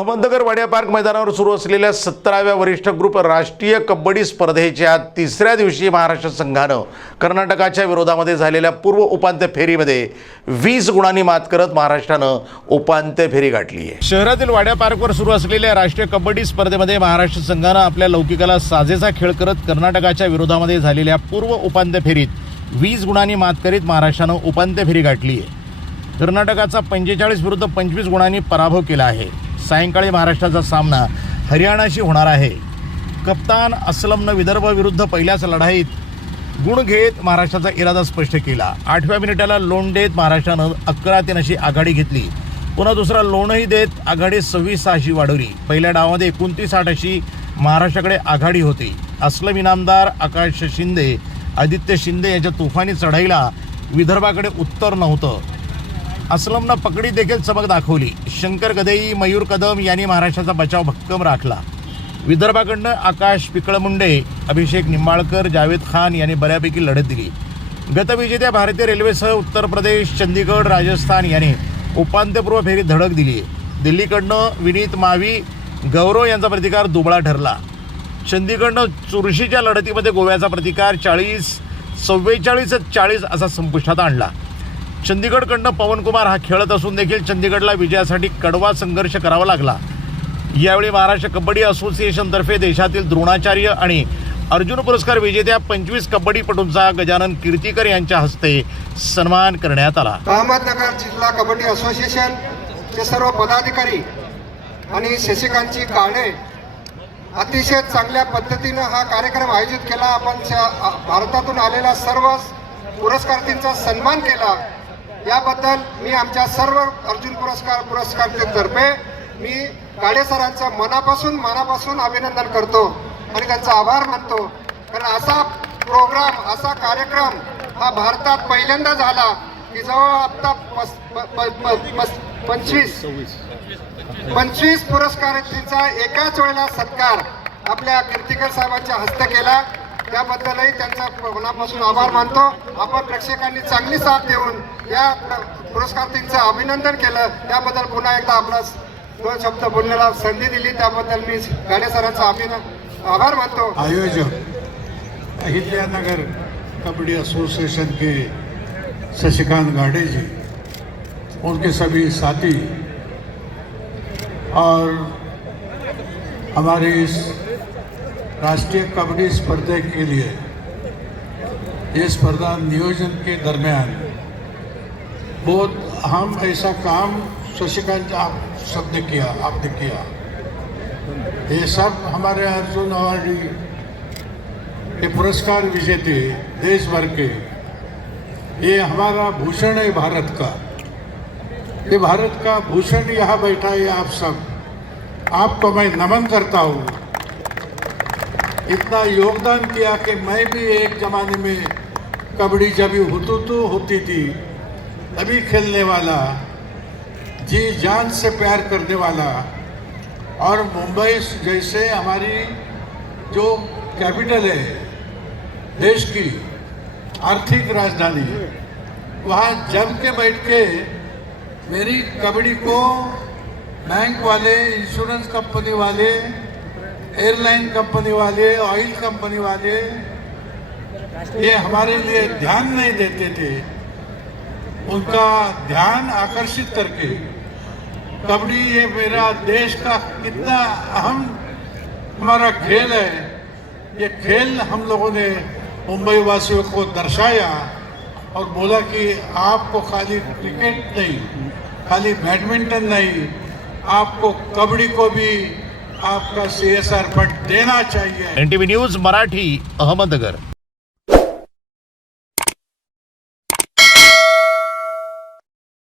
Ahmednagar Wadia park मैदानावर सुरू असलेल्या 17व्या वरिष्ठ ग्रुप राष्ट्रीय कबड्डी स्पर्धेच्या तिसऱ्या दिवशी महाराष्ट्र संघानं कर्नाटकाच्या विरोधामध्ये झालेल्या पूर्व उपांत्य फेरीमध्ये 20 गुणांनी मात करत महाराष्ट्रानं उपांत्य फेरी गाठली आहे। शहरातील वाडिया पार्कवर सुरू असलेल्या राष्ट्रीय कबड्डी स्पर्धेमध्ये महाराष्ट्र संघानं आपल्या लौकिकाला साजेसा खेळ करत कर्नाटकाच्या विरोधामध्ये झालेल्या पूर्व उपांत्य फेरीत 20 गुणांनी मात करीत महाराष्ट्रानं उपांत्य फेरी गाठली आहे। कर्नाटकाचा 45 विरुद्ध 25 गुणांनी पराभव केला आहे। सायंकाळी महाराष्ट्राचा सामना हरियाणाशी होणार आहे। कप्तान असलमनं विदर्भ विरुद्ध पहिल्याच लढाईत गुण घेत महाराष्ट्राचा इरादा स्पष्ट केला। 8व्या मिनिटाला लोण देत महाराष्ट्रानं 11-3 अशी आघाडी घेतली। पुन्हा दुसरा लोणही देत आघाडी 26-6 वाढवली। पहिल्या डावामध्ये 29-8 अशी महाराष्ट्राकडे आघाडी होती। असलम इनामदार, आकाश शिंदे, आदित्य शिंदे यांच्या तुफानी चढाईला विदर्भाकडे उत्तर नव्हतं। असलमनं पकडी देखील चमक दाखवली। शंकर गदेई, मयूर कदम यांनी महाराष्ट्राचा बचाव भक्कम राखला। विदर्भाकडनं आकाश पिकळमुंडे, अभिषेक निंबाळकर, जावेद खान यांनी बऱ्यापैकी लढत दिली। गतविजेत्या भारतीय रेल्वेसह उत्तर प्रदेश, चंदीगड, राजस्थान यांनी उपांत्यपूर्व फेरीत धडक दिली। दिल्लीकडनं विनीत मावी, गौरव यांचा प्रतिकार दुबळा ठरला। चंदीगडनं चुरशीच्या लढतीमध्ये गोव्याचा प्रतिकार 44-40 असा संपुष्टात आणला। चंदीगडकडनं पवनकुमार हा खेळत असून देखील चंदीगडला विजयासाठी कडवा संघर्ष करावा लागला। यावेळी महाराष्ट्र कबड्डी असोसिएशनतर्फे देशातील द्रोणाचार्य आणि अर्जुन पुरस्कार विजेत्या 25 कबड्डीपटूंचा गजानन कीर्तीकर यांच्या हस्ते सन्मान करण्यात आला। अहमदनगर जिल्हा कबड्डी असोसिएशन चे सर्व पदाधिकारी आणि शशिकांतजी काळे अतिशय चांगल्या पद्धतीने हा कार्यक्रम आयोजित केला। आपण भारतातून आलेल्या सर्व पुरस्कारार्थींचा सन्मान केला। याबद्दल मी आमच्या सर्व अर्जुन पुरस्कारार्थींतर्फे मी काळे सरांचं मनापासून अभिनंदन करतो आणि त्यांचा आभार मानतो। कारण असा प्रोग्राम, असा कार्यक्रम हा भारतात पहिल्यांदा झाला की जवळ आता 25 पुरस्कारार्थींचा एकाच वेळेला सत्कार आपल्या कीर्तीकर साहेबांच्या हस्ते केला। त्याबद्दलही त्यांचा मनापासून आभार मानतो। आपण प्रेक्षकांनी चांगली साथ देऊन या पुरस्कारार्थींचं अभिनंदन केलं, त्याबद्दल पुन्हा एकदा आपला 2 शब्द बोलण्याला संधी दिली, त्याबद्दल मी काळे सरांचा आभार मानतो। आयोजक अहिल्यानगर कबड्डी एसोसिएशन के शशिकांत गाड़े जी, उनके सभी साथी और हमारे इस राष्ट्रीय कबड्डी स्पर्धा के लिए ये स्पर्धा नियोजन के दरमियान बहुत अहम ऐसा काम शशिकांत आपने किया। ये सब हमारे अर्जुन अवार्डी के पुरस्कार विजेते देश भर के, ये हमारा भूषण है भारत का। ये भारत का भूषण यहाँ बैठा है आप सब, आपको मैं नमन करता हूँ। इतना योगदान किया कि मैं भी एक ज़माने में कबड्डी जब होती थी तभी खेलने वाला, जी जान से प्यार करने वाला। और मुंबई जैसे हमारी जो कैपिटल है देश की, आर्थिक राजधानी, वहाँ जम के बैठ के मेरी कबड्डी को बैंक वाले, इंश्योरेंस कंपनी वाले, एयरलाइन कंपनी वाले, ऑयल कंपनी वाले ये हमारे लिए ध्यान नहीं देते थे। उनका ध्यान आकर्षित करके कबड्डी ये मेरा देश का कितना अहम हमारा खेल है, ये खेल हम लोगों ने मुंबई वासियों को दर्शाया और बोला कि आपको खाली क्रिकेट नहीं, खाली बैडमिंटन नहीं, आपको कबड्डी को भी आपका CSR फंड देना चाहिए। NTV news Marathi, Ahmednagar.